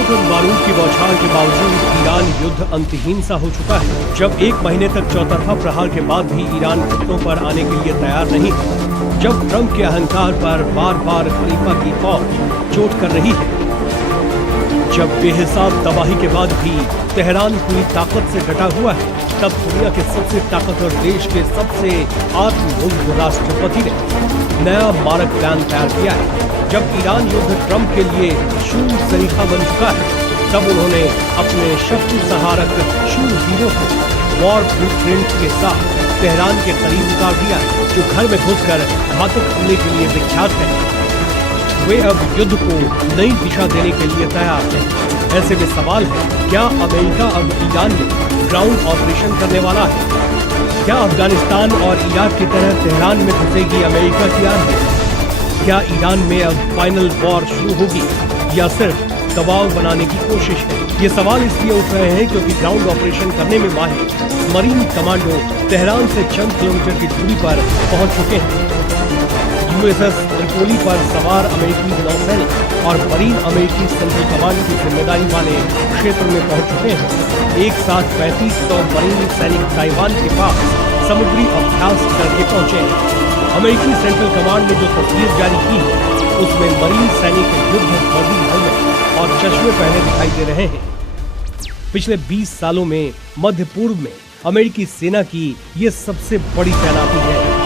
चारों तरफ बारूद की बौछार के बावजूद ईरान युद्ध अंतहीन सा हो चुका है। जब एक महीने तक चौतरफा प्रहार के बाद भी ईरान घुटनों पर आने के लिए तैयार नहीं है, जब ट्रंप के अहंकार पर बार बार खलीफा की फौज चोट कर रही है, जब बेहिसाब तबाही के बाद भी तेहरान पूरी ताकत से डटा हुआ है, तब दुनिया के सबसे ताकतवर देश के सबसे आत्मनिर्भर राष्ट्रपति ने नया मारक प्लान तैयार किया है। जब ईरान युद्ध ट्रंप के लिए शूर सरीखा बन चुका है, तब उन्होंने अपने शत्रु सहारक शूरवीरों को वॉर ब्लूप्रिंट के साथ तेहरान के करीब उतार दिया, जो घर में घुसकर घातक हमले के लिए विख्यात है। वे अब युद्ध को नई दिशा देने के लिए तैयार हैं। ऐसे में सवाल है, क्या अमेरिका अब ईरान में ग्राउंड ऑपरेशन करने वाला है? क्या अफगानिस्तान और इराक की तरह तेहरान में घुसेगी अमेरिका की आर्मी? क्या ईरान में अब फाइनल वॉर शुरू होगी या सिर्फ दबाव बनाने की कोशिश है? ये सवाल इसलिए उठ रहे हैं क्योंकि ग्राउंड ऑपरेशन करने में माहिर मरीन कमांडो तेहरान से चंद किलोमीटर की दूरी पर पहुंच चुके हैं। यूएसएस त्रिपोली पर सवार अमेरिकी नौसैनिक और मरीन अमेरिकी सेंट्रल कमांड की जिम्मेदारी वाले क्षेत्र में पहुंच चुके हैं। एक साथ 3500 मरीन सैनिक ताइवान के पास समुद्री अभ्यास करके पहुंचे हैं। अमेरिकी सेंट्रल कमांड ने जो तस्वीर जारी की है, उसमें मरीन सैनिक युद्ध वर्दी हेलमेट और चश्मे पहने दिखाई दे रहे हैं। पिछले 20 सालों में मध्य पूर्व में अमेरिकी सेना की ये सबसे बड़ी तैनाती है।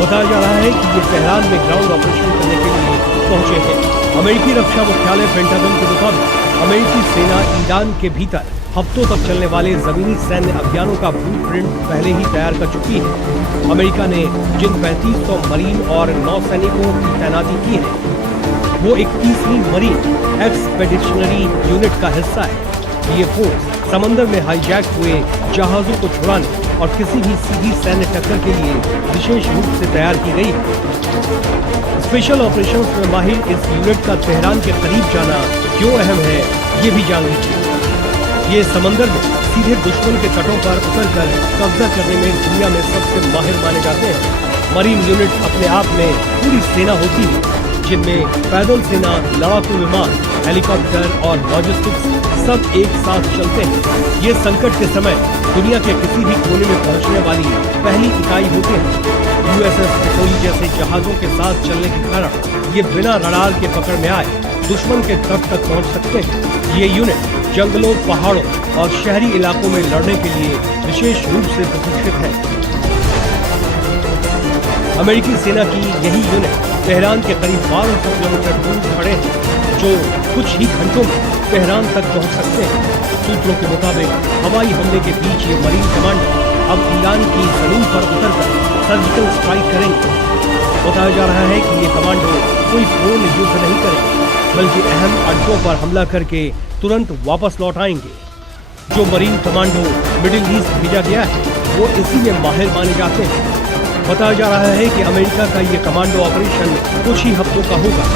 बताया जा रहा है कि ये तेहरान में ग्राउंड ऑपरेशन करने के लिए पहुंचे हैं। अमेरिकी रक्षा मुख्यालय पेंटागन के मुताबिक अमेरिकी सेना ईरान के भीतर हफ्तों तक चलने वाले जमीनी सैन्य अभियानों का ब्लूप्रिंट पहले ही तैयार कर चुकी है। अमेरिका ने जिन 3500 मरीन और नौसैनिकों की तैनाती की है, वो 21वीं मरीन एक्सपेडिशनरी यूनिट का हिस्सा है। ये फोर्स समंदर में हाईजैक हुए जहाजों को छुड़ाने और किसी भी सीधी सैन्य टक्कर के लिए विशेष रूप से तैयार की गई है। स्पेशल ऑपरेशंस में माहिर इस यूनिट का तेहरान के करीब जाना क्यों अहम है, ये भी जान लीजिए। ये समंदर में सीधे दुश्मन के तटों पर उतरकर कब्जा करने में दुनिया में सबसे माहिर माने जाते हैं। मरीन यूनिट अपने आप में पूरी सेना होती है, जिनमें पैदल सेना, लड़ाकू विमान, हेलीकॉप्टर और लॉजिस्टिक्स सब एक साथ चलते हैं। ये संकट के समय दुनिया के किसी भी कोने में पहुंचने वाली पहली इकाई होती है। यूएसएस त्रिपोली जैसे जहाजों के साथ चलने के कारण ये बिना रडार के पकड़ में आए दुश्मन के तट तक पहुंच सकते हैं। ये यूनिट जंगलों, पहाड़ों और शहरी इलाकों में लड़ने के लिए विशेष रूप से प्रशिक्षित है। अमेरिकी सेना की यही यूनिट तेहरान के करीब 1200 किलोमीटर दूर खड़े हैं, जो कुछ ही घंटों में तेहरान तक पहुंच सकते हैं। सूत्रों के मुताबिक हवाई हमले के बीच ये मरीन कमांडो अब ईरान की जमीन पर उतरकर सर्जिकल स्ट्राइक करेंगे। बताया जा रहा है कि ये कमांडो कोई पूर्ण युद्ध नहीं करेंगे, बल्कि अहम अड्डों पर हमला करके तुरंत वापस लौट आएंगे। जो मरीन कमांडो मिडिल ईस्ट भेजा गया है, वो इसी में माहिर माने जाते हैं। बताया जा रहा है कि अमेरिका का ये कमांडो ऑपरेशन कुछ ही हफ्तों का होगा,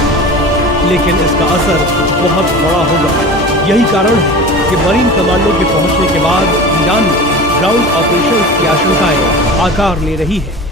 लेकिन इसका असर बहुत बड़ा होगा। यही कारण है कि मरीन कमांडो के पहुंचने के बाद ईरान में ग्राउंड ऑपरेशन की आशंकाएं आकार ले रही है।